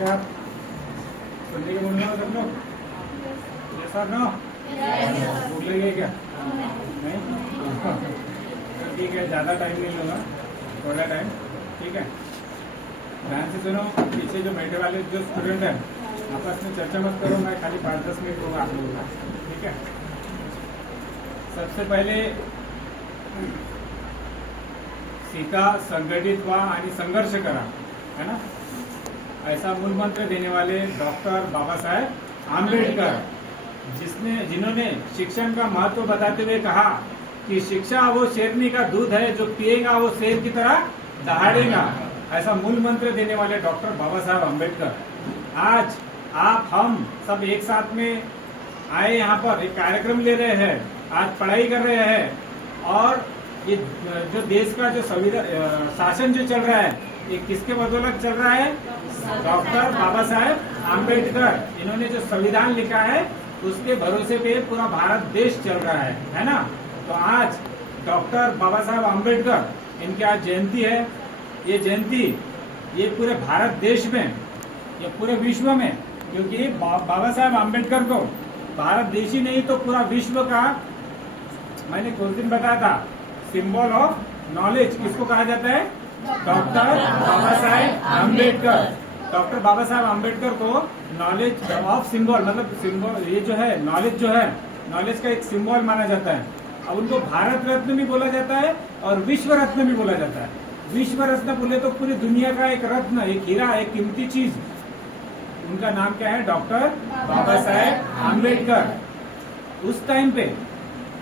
नमस्कार। सुनने के बोलने सब लोग यस और नो भूख लगी है क्या? नहीं तो ठीक है, ज़्यादा टाइम नहीं लूँगा, थोड़ा टाइम। ठीक है, ध्यान से सुनो। पीछे जो बैठे वाले जो स्टूडेंट हैं आपस में चर्चा मत करो, मैं खाली 5-10 मिनट होगा आप लोगों का। ठीक है, सबसे पहले सीता संघटित व्हा आणि संघर्ष करा, है ना, ऐसा मूल मंत्र देने वाले डॉक्टर बाबा साहेब आम्बेडकर, जिन्होंने शिक्षण का महत्व बताते हुए कहा कि शिक्षा वो शेरनी का दूध है, जो पिएगा वो शेर की तरह दहाड़ेगा। ऐसा मूल मंत्र देने वाले डॉक्टर बाबा साहेब आम्बेडकर आज आप हम सब एक साथ में आए, यहाँ पर एक कार्यक्रम ले रहे हैं, आज पढ़ाई कर रहे हैं। और ये जो देश का जो संविधान शासन जो चल रहा है, ये किसके बदौलत चल रहा है? डॉक्टर बाबा साहेब आम्बेडकर, इन्होंने जो संविधान लिखा है उसके भरोसे पे पूरा भारत देश चल रहा है ना। तो आज डॉक्टर बाबा साहेब आम्बेडकर, इनकी आज जयंती है। ये जयंती ये पूरे भारत देश में, ये पूरे विश्व में, क्योंकि बाबा साहेब आम्बेडकर को भारत देश ही नहीं तो पूरा विश्व का, मैंने कुछ दिन बताया था, सिंबल ऑफ नॉलेज किसको कहा जाता है? डॉक्टर बाबा साहेब आम्बेडकर। डॉक्टर बाबा साहेब आम्बेडकर को नॉलेज ऑफ सिंबल, मतलब सिंबल, ये जो है नॉलेज, जो है नॉलेज का एक सिंबल माना जाता है। अब उनको भारत रत्न भी बोला जाता है और विश्व रत्न भी बोला जाता है। विश्व रत्न बोले तो पूरी दुनिया का एक रत्न, एक हीरा, एक कीमती चीज, उनका नाम क्या है? डॉक्टर बाबा साहेब आम्बेडकर। उस टाइम पे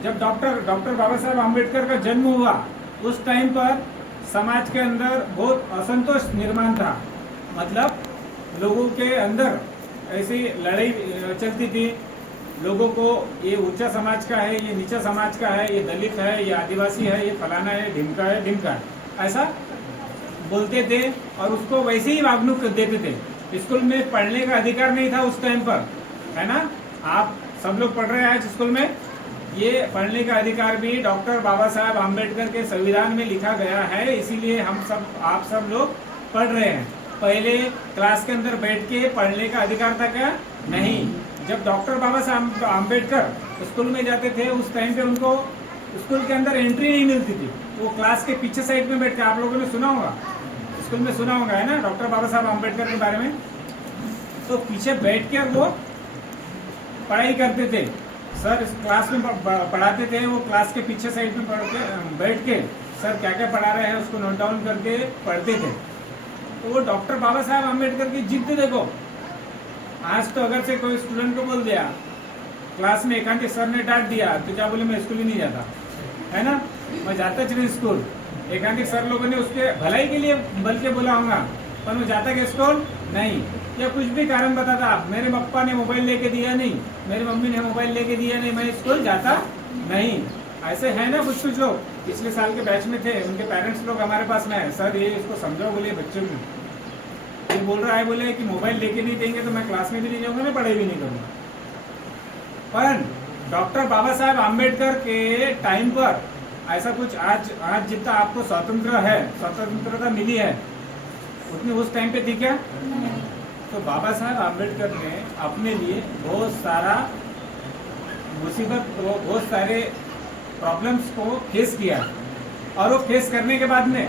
जब डॉक्टर बाबा साहेब आम्बेडकर का जन्म हुआ, उस टाइम पर समाज के अंदर बहुत असंतोष निर्माण था। मतलब लोगों के अंदर ऐसी लड़ाई चलती थी, लोगों को ये ऊंचा समाज का है, ये नीचा समाज का है, ये दलित है, ये आदिवासी है, ये फलाना है, ढिमका है, ढिमका है, ऐसा बोलते थे और उसको वैसे ही वागणूक देते थे। स्कूल में पढ़ने का अधिकार नहीं था उस टाइम पर, है ना। आप सब लोग पढ़ रहे हैं आज स्कूल में, ये पढ़ने का अधिकार भी डॉक्टर बाबा साहेब आम्बेडकर के संविधान में लिखा गया है, इसीलिए हम सब, आप सब लोग पढ़ रहे हैं। पहले क्लास के अंदर बैठ के पढ़ने का अधिकार था क्या? नहीं। जब डॉक्टर बाबा साहब आम्बेडकर स्कूल में जाते थे, उस टाइम पे उनको स्कूल के अंदर एंट्री नहीं मिलती थी। वो क्लास के पीछे साइड में बैठ के, आप लोगों ने सुना होगा, स्कूल में सुना होगा, है ना, डॉक्टर बाबा साहब आम्बेडकर के बारे में। तो पीछे बैठ कर वो पढ़ाई करते थे। सर इस क्लास में पढ़ाते थे, वो क्लास के पीछे साइड में बैठ के सर क्या क्या पढ़ा रहे हैं उसको नोट डाउन करके पढ़ते थे। तो वो डॉक्टर बाबा साहब आम्बेडकर की जिद्द देखो। आज तो अगर से कोई स्टूडेंट को बोल दिया क्लास में, एकांत सर ने डांट दिया, तो क्या बोले, मैं स्कूल ही नहीं जाता, है ना, मैं जाता नहीं स्कूल। एकांत सर लोगों ने उसके भलाई के लिए बल्कि बोला होगा, पर मैं जाता क्या स्कूल नहीं, या कुछ भी कारण बताता, मेरे पापा ने मोबाइल लेके दिया नहीं, मेरी मम्मी ने मोबाइल लेके दिया नहीं, मैं स्कूल जाता नहीं। ऐसे है ना कुछ लोग, पिछले साल के बैच में थे, उनके पेरेंट्स लोग हमारे पास में है, सर ये इसको समझाओ, बोले बच्चों को, ये बोल रहा है, बोले कि मोबाइल लेके नहीं देंगे तो मैं क्लास में भी नहीं जाऊंगा, मैं पढ़ाई भी नहीं करूंगा। पर डॉक्टर बाबा साहेब आम्बेडकर के टाइम पर ऐसा कुछ, आज जितना आपको स्वतंत्रता मिली है, उतनी उस टाइम पे थी क्या? तो बाबा साहेब आम्बेडकर ने अपने लिए बहुत सारा मुसीबत, बहुत सारे प्रॉब्लम्स को फेस किया, और वो फेस करने के बाद में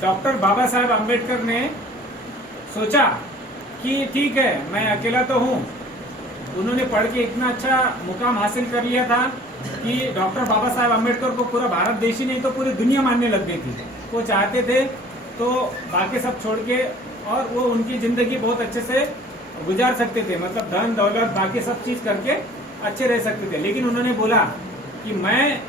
डॉक्टर बाबा साहेब आम्बेडकर ने सोचा कि ठीक है, मैं अकेला तो हूँ। उन्होंने पढ़ के इतना अच्छा मुकाम हासिल कर लिया था कि डॉक्टर बाबा साहेब आम्बेडकर को पूरा भारत देश ही नहीं तो पूरी दुनिया मानने लग गई थी। वो चाहते थे तो बाकी सब छोड़ के, और वो उनकी जिंदगी बहुत अच्छे से गुजार सकते थे, मतलब धन दौलत बाकी सब चीज करके अच्छे रह सकते थे। लेकिन उन्होंने बोला कि मैं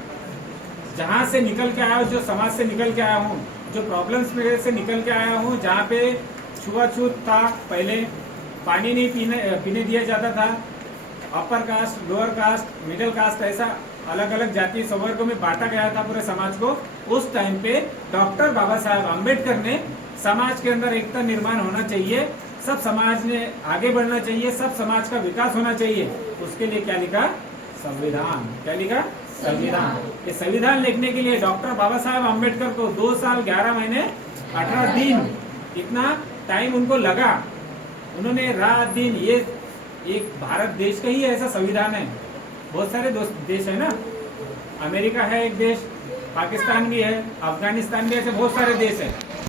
जहाँ से निकल के आया हूँ, जो समाज से निकल के आया हूँ, जो प्रॉब्लम्स मेरे से निकल के आया हूँ, जहाँ पे छुआछूत था, पहले पानी नहीं पीने दिया जाता था, upper caste, lower caste, middle caste, ऐसा अलग अलग जाति संवर्गों में बांटा गया था पूरे समाज को। उस टाइम पे डॉक्टर बाबा साहब आम्बेडकर ने समाज के अंदर एकता निर्माण होना चाहिए, सब समाज ने आगे बढ़ना चाहिए, सब समाज का विकास होना चाहिए, उसके लिए क्या लिखा? संविधान। क्या लिखा? संविधान। ये संविधान लिखने के लिए डॉक्टर बाबा साहब आम्बेडकर को 2 साल 11 महीने 18 दिन इतना टाइम उनको लगा। उन्होंने रात दिन ये एक भारत देश का ही ऐसा संविधान है, बहुत सारे देश है ना, अमेरिका है एक देश, पाकिस्तान भी है, अफगानिस्तान भी, ऐसे बहुत सारे देश है।